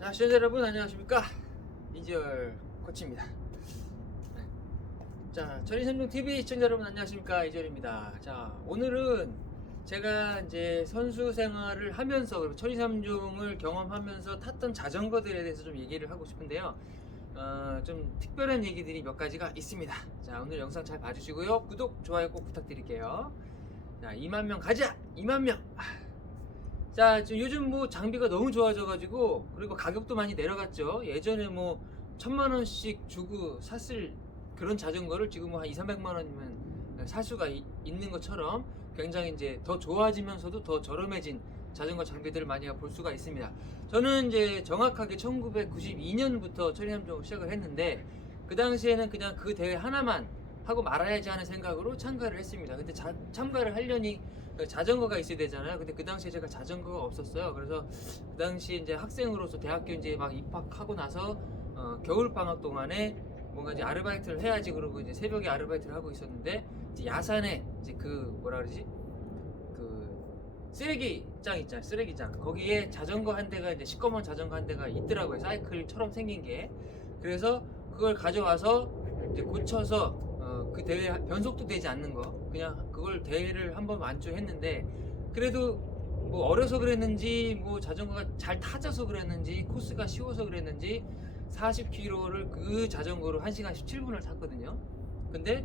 자, 시청자 여러분 안녕하십니까? 이지열 코치입니다. 네. 자, 천리삼종 시청자 여러분 안녕하십니까? 이지열입니다. 자, 오늘은 제가 이제 선수 생활을 하면서 그리고 천리삼종을 경험하면서 탔던 자전거들에 대해서 좀 얘기를 하고 싶은데요. 좀 특별한 얘기들이 몇 가지가 있습니다. 자, 오늘 영상 잘 봐주시고요. 구독, 좋아요 꼭 부탁드릴게요. 자, 2만 명 가자! 2만 명! 자, 지금 요즘 뭐 장비가 너무 좋아져가지고, 그리고 가격도 많이 내려갔죠. 예전에 뭐 1000만원씩 주고 샀을 그런 자전거를 지금 뭐 한 2, 300만 원이면 살 수가 있는 것처럼 굉장히 이제 더 좋아지면서도 더 저렴해진 자전거 장비들을 많이 볼 수가 있습니다. 저는 이제 정확하게 1992년부터 천리삼종을 시작을 했는데, 그 당시에는 그냥 그 대회 하나만 하고 말아야지 하는 생각으로 참가를 했습니다. 근데 참가를 하려니 자전거가 있어야 되잖아요. 근데 그 당시에 제가 자전거가 없었어요. 그래서 그 당시 이제 학생으로서 대학교 이제 막 입학하고 나서 겨울 방학 동안에 뭔가 이제 아르바이트를 해야지 그러고 이제 새벽에 아르바이트를 하고 있었는데, 이제 야산에 이제 그 뭐라 그러지? 그 쓰레기장 있잖아요. 쓰레기장. 거기에 자전거 한 대가 이제 시꺼먼 자전거 한 대가 있더라고요. 사이클처럼 생긴 게. 그래서 그걸 가져와서 이제 고쳐서 그 대회 변속도 되지 않는 거 그냥 그걸 대회를 한번 완주했는데, 그래도 뭐 어려서 그랬는지 뭐 자전거가 잘 타져서 그랬는지 코스가 쉬워서 그랬는지 40km를 그 자전거로 1시간 17분을 탔거든요. 근데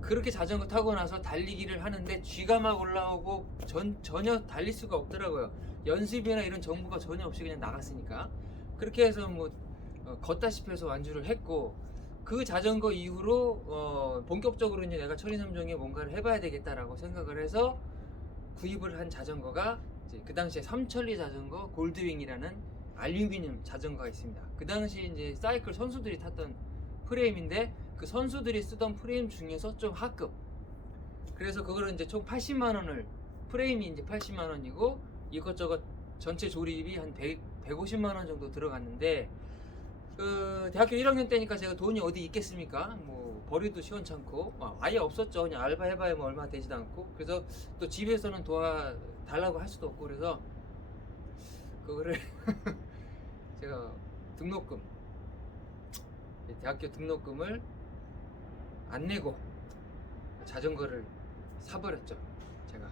그렇게 자전거 타고 나서 달리기를 하는데 쥐가 막 올라오고 전혀 달릴 수가 없더라고요. 연습이나 이런 정보가 전혀 없이 그냥 나갔으니까. 그렇게 해서 뭐 걷다시피 해서 완주를 했고, 그 자전거 이후로 본격적으로 이제 내가 천리삼종에 뭔가를 해봐야 되겠다라고 생각을 해서 구입을 한 자전거가 이제 그 당시에 삼천리 자전거 골드윙이라는 알루미늄 자전거가 있습니다. 그 당시 이제 사이클 선수들이 탔던 프레임인데, 그 선수들이 쓰던 프레임 중에서 좀 하급. 그래서 그거를 이제 총 80만 원을, 프레임이 이제 80만 원이고 이것저것 전체 조립이 한 150만 원 정도 들어갔는데, 그 대학교 1학년 때니까 제가 돈이 어디 있겠습니까? 뭐 버리도 시원찮고 아예 없었죠. 그냥 알바 해봐야 뭐 얼마 되지도 않고. 그래서 또 집에서는 도와달라고 할 수도 없고, 그래서 그거를 제가 등록금, 대학교 등록금을 안 내고 자전거를 사버렸죠. 제가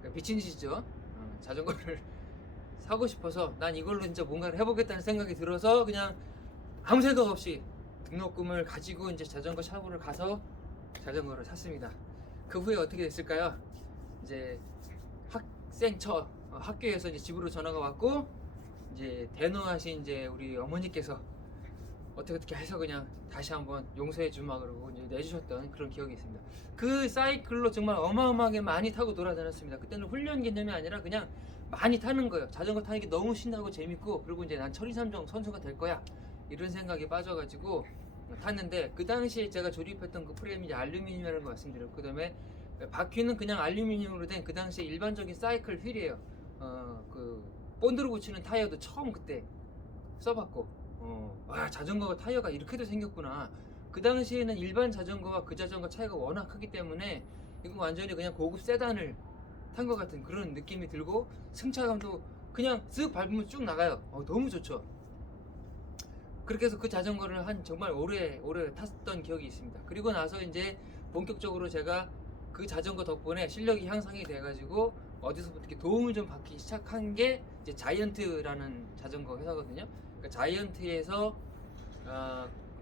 그러니까 미친 짓이죠. 자전거를 사고 싶어서 난 이걸로 진짜 뭔가를 해보겠다는 생각이 들어서 그냥 아무 생각 없이 등록금을 가지고 이제 자전거 샵으로 가서 자전거를 샀습니다. 그 후에 어떻게 됐을까요? 이제 학교에서 이제 집으로 전화가 왔고, 이제 대노하신 이제 우리 어머니께서 어떻게 해서 그냥 다시 한번 용서해 주마 그러고 이제 내주셨던 그런 기억이 있습니다. 그 사이클로 정말 어마어마하게 많이 타고 돌아다녔습니다. 그때는 훈련 개념이 아니라 그냥 많이 타는 거예요. 자전거 타는 게 너무 신나고 재밌고, 그리고 이제 난 천리삼종 선수가 될 거야 이런 생각에 빠져가지고 탔는데, 그 당시에 제가 조립했던 그 프레임이 이제 알루미늄이라는 거 말씀드렸고, 그 다음에 바퀴는 그냥 알루미늄으로 된 그 당시에 일반적인 사이클 휠이에요. 그 본드로 고치는 타이어도 처음 그때 써봤고, 자전거가 타이어가 이렇게도 생겼구나. 그 당시에는 일반 자전거와 그 자전거 차이가 워낙 크기 때문에 이거 완전히 그냥 고급 세단을 탄 것 같은 그런 느낌이 들고, 승차감도 그냥 쓱 밟으면 쭉 나가요. 너무 좋죠. 그렇게 해서 그 자전거를 한 정말 오래 탔던 기억이 있습니다. 그리고 나서 이제 본격적으로 제가 그 자전거 덕분에 실력이 향상이 돼가지고 어디서부터 이렇게 도움을 좀 받기 시작한 게 이제 자이언트라는 자전거 회사거든요. 그러니까 자이언트에서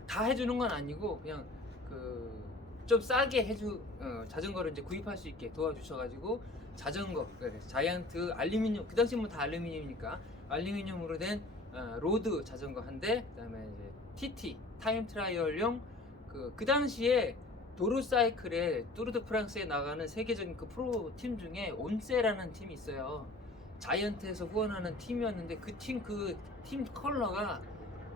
다 해주는 건 아니고 그냥 그 좀 싸게 자전거를 이제 구입할 수 있게 도와주셔가지고 자전거 자이언트 알루미늄, 그 당시 뭐 다 알루미늄이니까 알루미늄으로 된 로드 자전거 한 대, 그다음에 이제 TT 타임 트라이얼용 그 당시에 도로 사이클에 뚜르드 프랑스에 나가는 세계적인 그 프로 팀 중에 온세라는 팀이 있어요. 자이언트에서 후원하는 팀이었는데 그 팀 컬러가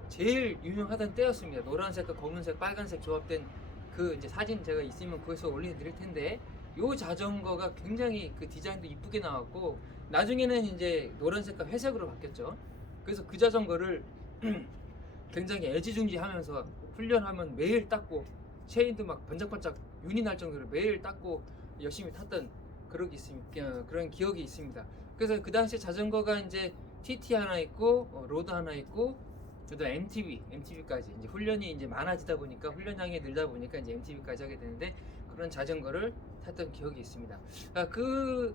제일 유명하던 때였습니다. 노란색과 검은색, 빨간색 조합된 그 이제 사진 제가 있으면 거기서 올려드릴 텐데, 요 자전거가 굉장히 그 디자인도 이쁘게 나왔고, 나중에는 이제 노란색과 회색으로 바뀌었죠. 그래서 그 자전거를 굉장히 애지중지하면서 훈련하면 매일 닦고, 체인도 막 반짝반짝 윤이 날 정도로 매일 닦고 열심히 탔던 그런 기억이 있습니다. 그래서 그 당시 자전거가 이제 TT 하나 있고 로드 하나 있고 그다음 MTB까지 이제 훈련이 이제 많아지다 보니까 훈련량이 늘다 보니까 이제 MTB까지 하게 되는데 그런 자전거를 탔던 기억이 있습니다. 아, 그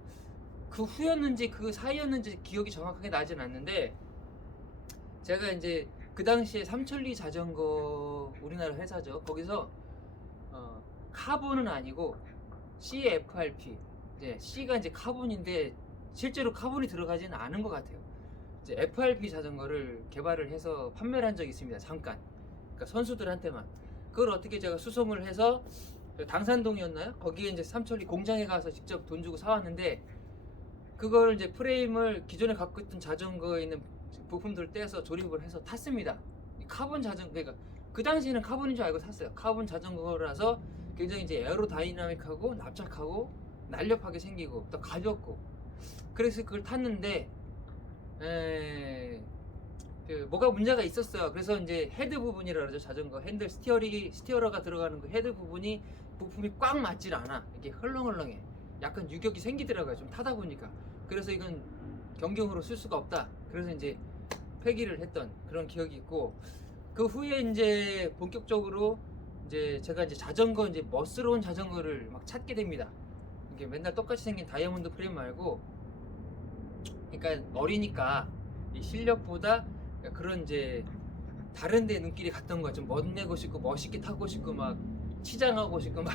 후였는지 그 사이였는지 기억이 정확하게 나진 않는데 제가 이제 그 당시에 삼천리 자전거 우리나라 회사죠. 거기서 카본은 아니고 CFRP 이제 C가 이제 카본인데 실제로 카본이 들어가지는 않은 것 같아요. 이제 FRP 자전거를 개발을 해서 판매를 한 적이 있습니다. 잠깐. 그러니까 선수들한테만. 그걸 어떻게 제가 수송을 해서 당산동이었나요? 거기에 이제 삼천리 공장에 가서 직접 돈 주고 사왔는데 그걸 이제 프레임을 기존에 갖고 있던 자전거에 있는 부품들을 떼서 조립을 해서 탔습니다. 카본 자전거, 그러니까 그 당시에는 카본인 줄 알고 탔어요. 카본 자전거라서 굉장히 이제 에어로다이나믹하고 납작하고 날렵하게 생기고 또 가볍고 그래서 그걸 탔는데 뭐가 문제가 있었어요. 그래서 이제 헤드 부분이라 그러죠. 자전거 핸들 스티어러가 들어가는 그 헤드 부품이 꽉 맞질 않아. 이게 헐렁헐렁해. 약간 유격이 생기더라고요. 좀 타다 보니까. 그래서 이건 경경으로 쓸 수가 없다. 그래서 이제 폐기를 했던 그런 기억이 있고 그 후에 이제 본격적으로 이제 제가 이제 자전거 이제 멋스러운 자전거를 막 찾게 됩니다. 이게 맨날 똑같이 생긴 다이아몬드 프레임 말고 그러니까 어리니까 이 실력보다 그런 이제 다른 데 눈길이 갔던 거야. 좀 멋내고 싶고 멋있게 타고 싶고 막 치장하고 싶고 막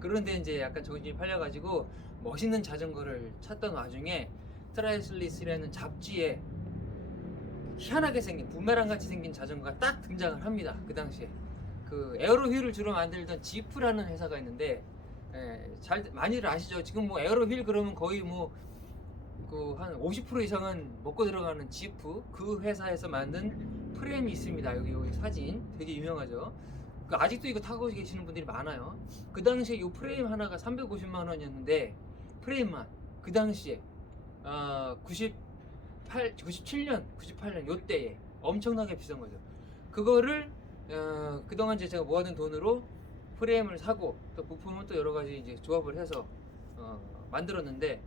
그런 데 이제 약간 정신이 팔려가지고 멋있는 자전거를 찾던 와중에 트라이슬리스라는 잡지에 희한하게 생긴 부메랑 같이 생긴 자전거가 딱 등장을 합니다. 그 당시에 그 에어로 휠을 주로 만들던 지프라는 회사가 있는데 많이들 아시죠? 지금 뭐 에어로 휠 그러면 거의 뭐 그 한 50% 이상은 먹고 들어가는 지프 그 회사에서 만든 프레임이 있습니다. 여기 사진 되게 유명하죠. 그 아직도 이거 타고 계시는 분들이 많아요. 그 당시에 이 프레임 하나가 350만 원이었는데 프레임만 그 당시에 97년 98년 요때에 엄청나게 비싼 거죠. 그거를 그동안 이제 제가 모아둔 돈으로 프레임을 사고 또 부품은 또 여러 가지 이제 조합을 해서 만들었는데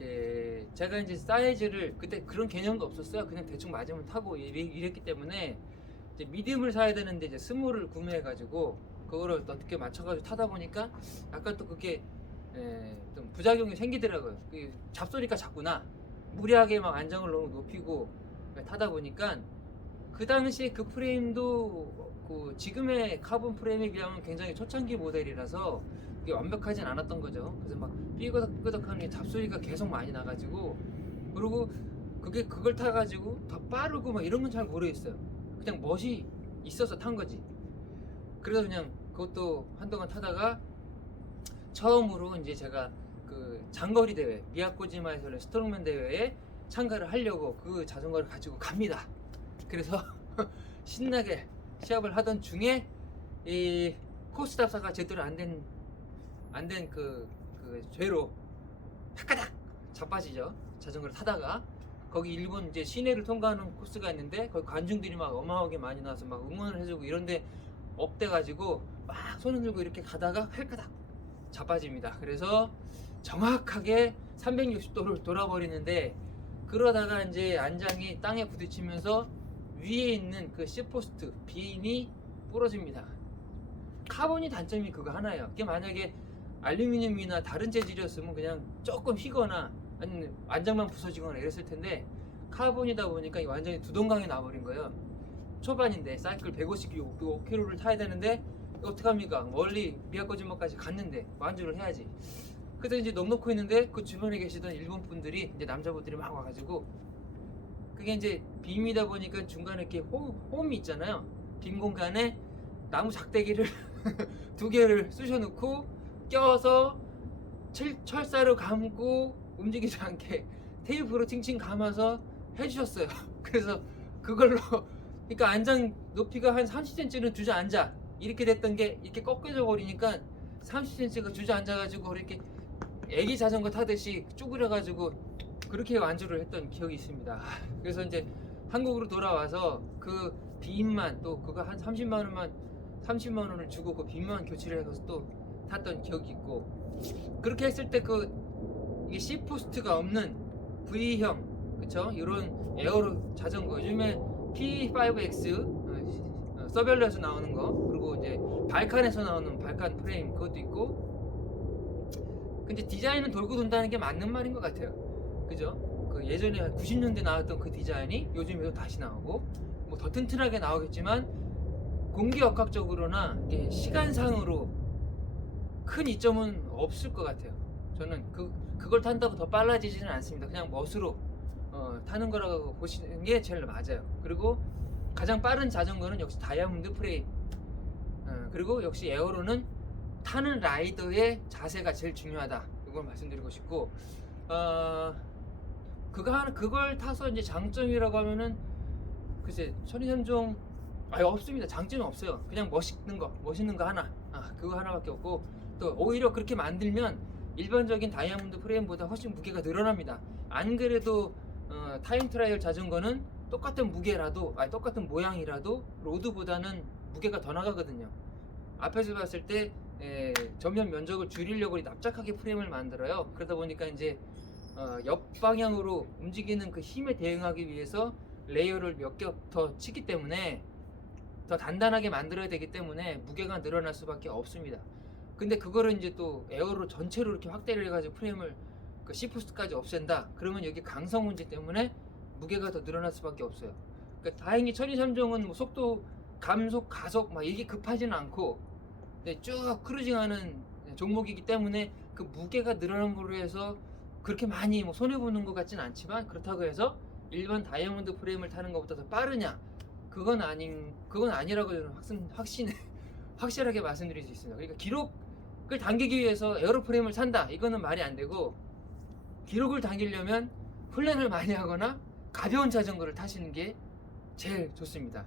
이게 제가 이제 사이즈를 그때 그런 개념도 없었어요. 그냥 대충 맞으면 타고 이랬기 때문에 이제 미디움을 사야 되는데 이제 스몰을 구매해 가지고 그거를 어떻게 맞춰가지고 타다 보니까 약간 또 그게 좀 부작용이 생기더라고요. 잡소리가 작구나. 무리하게 막 안정을 너무 높이고 타다 보니까 그 당시에 그 프레임도 그 지금의 카본 프레임에 비하면 굉장히 초창기 모델이라서 그게 완벽하진 않았던 거죠. 그래서 막 삐그덕삐그덕하는 잡소리가 계속 많이 나가지고 그리고 그걸 타가지고 더 빠르고 막 이런 건 잘 모르겠어요. 그냥 멋이 있어서 탄 거지. 그래서 그냥 그것도 한동안 타다가 처음으로 이제 제가 그 장거리 대회 미야코지마에서 열린 스트롱맨 대회에 참가를 하려고 그 자전거를 가지고 갑니다. 그래서 신나게 시합을 하던 중에 이 코스 답사가 제대로 안 된 그 죄로 타까닥 자빠지죠. 자전거를 타다가 거기 일본 이제 시내를 통과하는 코스가 있는데 거기 관중들이 막 어마어마하게 많이 나와서 막 응원을 해주고 이런데 업돼가지고 막 손을 들고 이렇게 가다가 획가닥 자빠집니다. 그래서 정확하게 360도를 돌아버리는데 그러다가 이제 안장이 땅에 부딪히면서 위에 있는 그 C포스트 빔이 부러집니다. 카본이 단점이 그거 하나예요. 그게 만약에 알루미늄이나 다른 재질이었으면 그냥 조금 휘거나 아니면 안장만 부서지거나 이랬을 텐데 카본이다 보니까 완전히 두동강이 나버린 거예요. 초반인데 사이클 150km를 타야 되는데 어떡합니까? 멀리 미야코지마까지 갔는데 완주를 해야지. 그래서 이제 넉넉히 있는데 그 주변에 계시던 일본 분들이 이제 남자분들이 막 와가지고 그게 이제 빔이다 보니까 중간에 이렇게 홈이 있잖아요. 빈 공간에 나무 작대기를 2개를 쑤셔놓고 껴서 철사로 감고 움직이지 않게 테이프로 칭칭 감아서 해주셨어요. 그래서 그걸로 그러니까 안장 높이가 한 30cm는 주저앉아 이렇게 됐던 게 이렇게 꺾여져 버리니까 30cm가 주저앉아가지고 이렇게 애기 자전거 타듯이 쭈그려가지고 그렇게 완주를 했던 기억이 있습니다. 그래서 이제 한국으로 돌아와서 그 빔만 또 그거 한 30만 원을 주고 그 빔만 교체를 해서 또 탔던 기억이 있고 그렇게 했을 때 이게 C포스트가 없는 V형 그쵸? 이런 에어로 자전거 요즘에 P5X 서별러에서 나오는 거, 그리고 이제 발칸에서 나오는 발칸 프레임 그것도 있고. 근데 디자인은 돌고 돈다는 게 맞는 말인 것 같아요. 그죠? 그 예전에 90년대 나왔던 그 디자인이 요즘에도 다시 나오고, 뭐 더 튼튼하게 나오겠지만 공기역학적으로나 이게 시간상으로 큰 이점은 없을 것 같아요. 저는 그걸 탄다고 더 빨라지지는 않습니다. 그냥 멋으로 타는 거라고 보시는 게 제일 맞아요. 그리고 가장 빠른 자전거는 역시 다이아몬드 프레임. 그리고 역시 에어로는 타는 라이더의 자세가 제일 중요하다. 이걸 말씀드리고 싶고, 그걸 타서 이제 장점이라고 하면은 글쎄 천이삼종 없습니다. 장점이 없어요. 그냥 멋있는 거 하나, 그거 하나밖에 없고, 또 오히려 그렇게 만들면 일반적인 다이아몬드 프레임보다 훨씬 무게가 늘어납니다. 안 그래도 타임 트라이얼 자전거는 똑같은 무게라도, 똑같은 모양이라도 로드보다는 무게가 더 나가거든요. 앞에서 봤을 때 전면 면적을 줄이려고 납작하게 프레임을 만들어요. 그러다 보니까 이제 옆방향으로 움직이는 그 힘에 대응하기 위해서 레이어를 몇 겹 더 치기 때문에 더 단단하게 만들어야 되기 때문에 무게가 늘어날 수밖에 없습니다. 근데 그거를 이제 또 에어로 전체로 이렇게 확대를 해가지고 프레임을 그 C포스까지 없앤다. 그러면 여기 강성 문제 때문에 무게가 더 늘어날 수밖에 없어요. 그러니까 다행히 1203종은 뭐 속도, 감속, 가속 막 이게 급하지는 않고 쭉 크루징하는 종목이기 때문에 그 무게가 늘어남으로 해서 그렇게 많이 뭐 손해 보는 것 같진 않지만, 그렇다고 해서 일반 다이아몬드 프레임을 타는 것보다 더 빠르냐? 그건 아니라고 저는 확실하게 말씀드릴 수 있습니다. 그러니까 기록을 당기기 위해서 에어로 프레임을 산다, 이거는 말이 안 되고, 기록을 당기려면 훈련을 많이 하거나 가벼운 자전거를 타시는 게 제일 좋습니다.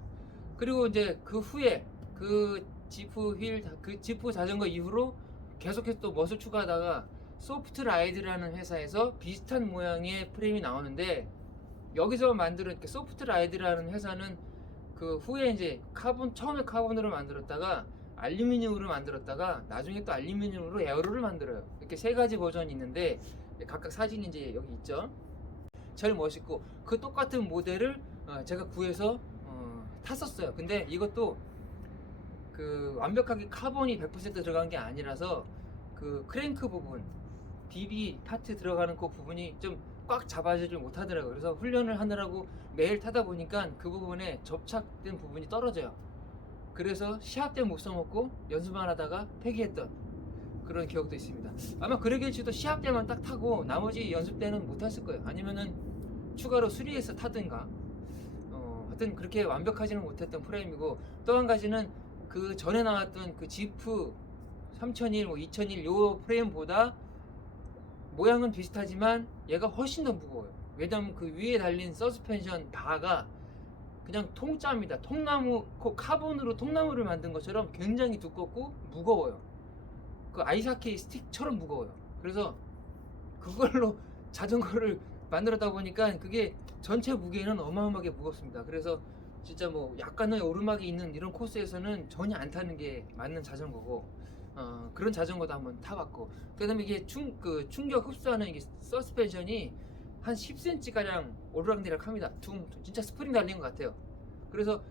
그리고 이제 그 후에 그 지프 자전거 이후로 계속해서 또 멋을 추가하다가 소프트 라이드라는 회사에서 비슷한 모양의 프레임이 나오는데, 여기서 만드는 소프트 라이드라는 회사는 그 후에 이제 처음에 카본으로 만들었다가 알루미늄으로 만들었다가 나중에 또 알루미늄으로 에어로를 만들어요. 이렇게 세 가지 버전이 있는데 각각 사진이 이제 여기 있죠. 제일 멋있고, 그 똑같은 모델을 제가 구해서 탔었어요. 근데 이것도 그 완벽하게 카본이 100% 들어간 게 아니라서 그 크랭크 부분, DB 파트 들어가는 그 부분이 좀 꽉 잡아주질 못하더라고요. 그래서 훈련을 하느라고 매일 타다 보니까 그 부분에 접착된 부분이 떨어져요. 그래서 시합 때 못 써먹고 연습만 하다가 폐기했던 그런 기억도 있습니다. 아마 그러길지도 시합 때만 딱 타고 나머지 연습 때는 못 탔을 거예요. 아니면은 추가로 수리해서 타든가. 하여튼 그렇게 완벽하지는 못했던 프레임이고, 또 한 가지는 그 전에 나왔던 그 지프 3001, 뭐 2001 요 프레임보다 모양은 비슷하지만 얘가 훨씬 더 무거워요. 왜냐면 그 위에 달린 서스펜션 바가 그냥 통짜입니다. 카본으로 통나무를 만든 것처럼 굉장히 두껍고 무거워요. 그 아이스하키 스틱처럼 무거워요. 그래서 그걸로 자전거를 만들었다 보니까 그게 전체 무게는 어마어마하게 무겁습니다. 그래서 진짜 뭐 약간의 오르막이 있는 이런 코스에서는 전혀 안 타는 게 맞는 자전거고, 그런 자전거도 한번 타봤고, 그 다음에 이게 충격 흡수하는 이게 서스펜션이 한 10cm 가량 오르락내리락 합니다. 진짜 스프링 달린 것 같아요. 그래서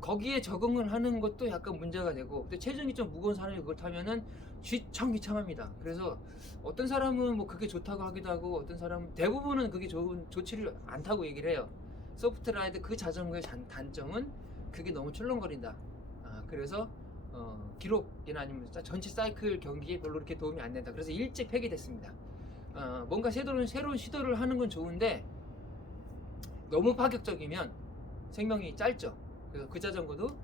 거기에 적응을 하는 것도 약간 문제가 되고, 근데 체중이 좀 무거운 사람이 그걸 타면은 쥐청귀청합니다. 그래서 어떤 사람은 뭐 그게 좋다고 하기도 하고, 어떤 사람은 대부분은 그게 좋지를 않다고 얘기를 해요. 소프트 라이드 그 자전거의 단점은 그게 너무 출렁거린다. 그래서 기록이나 아니면 전체 사이클 경기에 별로 그렇게 도움이 안 된다. 그래서 일찍 폐기됐습니다. 뭔가 새로운 시도를 하는 건 좋은데 너무 파격적이면 생명이 짧죠. 그래서 그 자전거도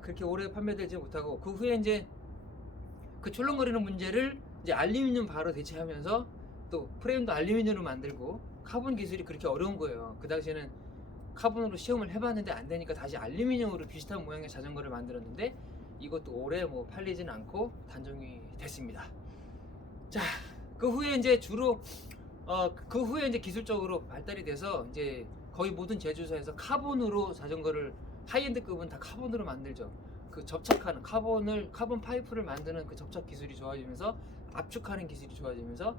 그렇게 오래 판매되지 못하고, 그 후에 이제 그 출렁거리는 문제를 이제 알루미늄 바로 대체하면서 또 프레임도 알루미늄으로 만들고, 카본 기술이 그렇게 어려운 거예요. 그 당시에는 카본으로 시험을 해봤는데 안 되니까 다시 알루미늄으로 비슷한 모양의 자전거를 만들었는데, 이것도 오래 뭐 팔리지는 않고 단종이 됐습니다. 자, 그 후에 이제 그 후에 이제 기술적으로 발달이 돼서 이제 거의 모든 제조사에서 카본으로 자전거를, 하이엔드급은 다 카본으로 만들죠. 그 접착하는 카본 파이프를 만드는 그 접착 기술이 좋아지면서, 압축하는 기술이 좋아지면서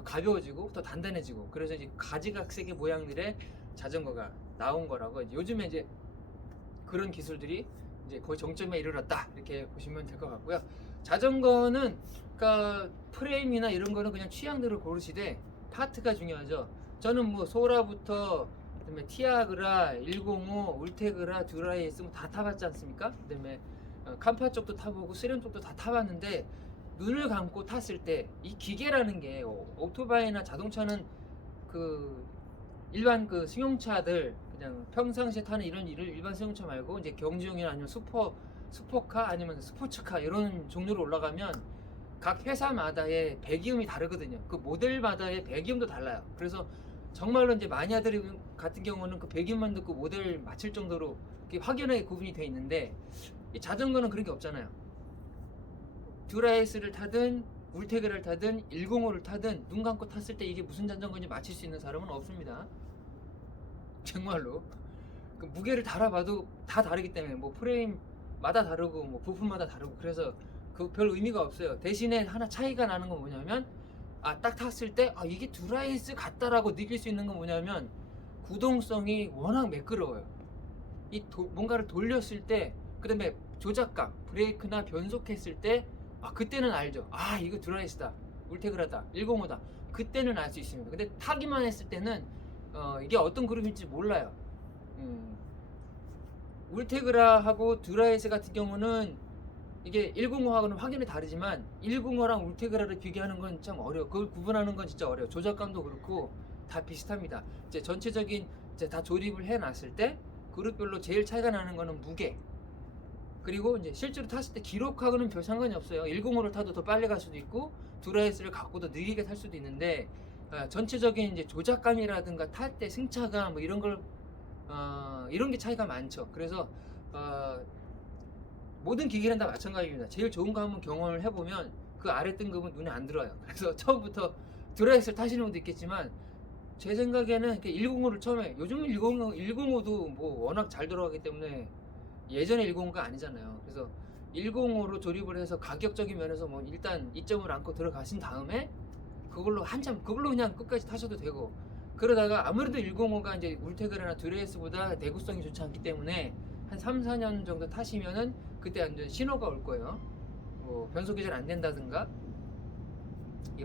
더 가벼워지고 더 단단해지고, 그래서 이제 가지각색의 모양들의 자전거가 나온 거라고. 요즘에 이제 그런 기술들이 이제 거의 정점에 이르렀다, 이렇게 보시면 될 것 같고요. 자전거는 그러니까 프레임이나 이런 거는 그냥 취향대로 고르시되 파트가 중요하죠. 저는 뭐 소라부터 그다음에 티아그라, 105, 울테그라, 듀라이스 뭐 다 타봤지 않습니까? 그다음에 캄파 쪽도 타보고 스렌 쪽도 다 타봤는데, 눈을 감고 탔을 때 이 기계라는 게, 오토바이나 자동차는 그 일반 그 승용차들, 그냥 평상시에 타는 이런 일반 승용차 말고 이제 경주용이나 아니면 슈퍼카 아니면 스포츠카 이런 종류로 올라가면 각 회사마다의 배기음이 다르거든요. 그 모델마다의 배기음도 달라요. 그래서 정말로 이제 마니아들 같은 경우는 그 배기음만 듣고 모델 맞힐 정도로 확연하게 구분이 돼 있는데, 이 자전거는 그런 게 없잖아요. 듀라이스를 타든 울테그라를 타든 105를 타든 눈 감고 탔을 때 이게 무슨 자전거인지 맞힐 수 있는 사람은 없습니다. 정말로 그 무게를 달아봐도 다 다르기 때문에, 뭐 프레임마다 다르고 뭐 부품마다 다르고, 그래서 그 별 의미가 없어요. 대신에 하나 차이가 나는 건 뭐냐면, 딱 탔을 때 이게 듀라이스 같다라고 느낄 수 있는 건 뭐냐면, 구동성이 워낙 매끄러워요. 뭔가를 돌렸을 때, 그 다음에 조작감, 브레이크나 변속했을 때, 그때는 알죠. 이거 듀라이스다, 울테그라다, 105다. 그때는 알 수 있습니다. 근데 타기만 했을 때는 이게 어떤 그룹인지 몰라요. 울테그라하고 듀라이스 같은 경우는 이게 105하고는 확연히 다르지만, 105랑 울테그라를 비교하는 건 참 어려워. 그걸 구분하는 건 진짜 어려워. 조작감도 그렇고 다 비슷합니다. 이제 전체적인 이제 다 조립을 해놨을 때 그룹별로 제일 차이가 나는 거는 무게, 그리고 이제 실제로 탔을 때 기록하고는 별 상관이 없어요. 105를 타도 더 빨리 갈 수도 있고 듀라이스를 갖고도 느리게 탈 수도 있는데, 전체적인 이제 조작감이라든가 탈 때 승차감 뭐 이런 걸 이런 게 차이가 많죠. 그래서 모든 기계는 다 마찬가지입니다. 제일 좋은 거 한번 경험을 해보면 그 아래 등급은 눈에 안 들어요. 그래서 처음부터 듀라이스를 타시는 분도 있겠지만, 제 생각에는 105를 처음에, 요즘은 105도 뭐 워낙 잘 돌아가기 때문에 예전에 105가 아니잖아요. 그래서 105로 조립을 해서 가격적인 면에서 뭐 일단 이점을 안고 들어가신 다음에 그걸로 그냥 끝까지 타셔도 되고, 그러다가 아무래도 105가 이제 울테그라나 듀라이스보다 내구성이 좋지 않기 때문에 한 3, 4년 정도 타시면은 그때 완전 신호가 올 거예요. 뭐 변속이 잘 안 된다든가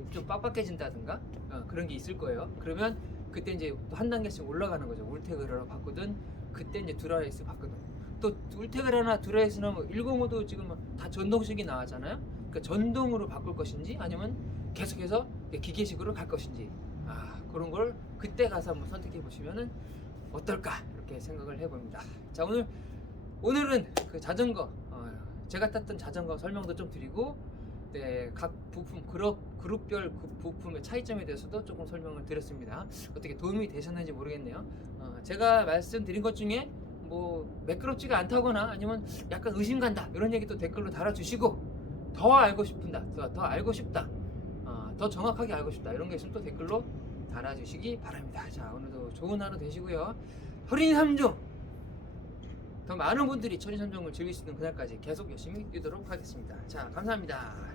좀 빡빡해진다든가 그런 게 있을 거예요. 그러면 그때 이제 또 한 단계씩 올라가는 거죠. 울테그라로 바꾸든 그때 이제 듀라이스 바꾸든. 또 울테그라나 듀라이스나 뭐 105도 지금 다 전동식이 나왔잖아요. 그러니까 전동으로 바꿀 것인지 아니면 계속해서 기계식으로 갈 것인지, 그런 걸 그때 가서 한번 선택해 보시면은 어떨까, 이렇게 생각을 해봅니다. 자, 오늘은 그 자전거, 제가 탔던 자전거 설명도 좀 드리고, 각 부품, 그룹별 부품의 차이점에 대해서도 조금 설명을 드렸습니다. 어떻게 도움이 되셨는지 모르겠네요. 제가 말씀드린 것 중에 뭐 매끄럽지가 않다거나 아니면 약간 의심간다 이런 얘기도 댓글로 달아주시고, 더 알고 싶다, 더 정확하게 알고 싶다 이런 게 있으면 또 댓글로 달아주시기 바랍니다. 자, 오늘도 좋은 하루 되시고요. 철인 3종, 더 많은 분들이 철인 3종을 즐길 수 있는 그날까지 계속 열심히 뛰도록 하겠습니다. 자, 감사합니다.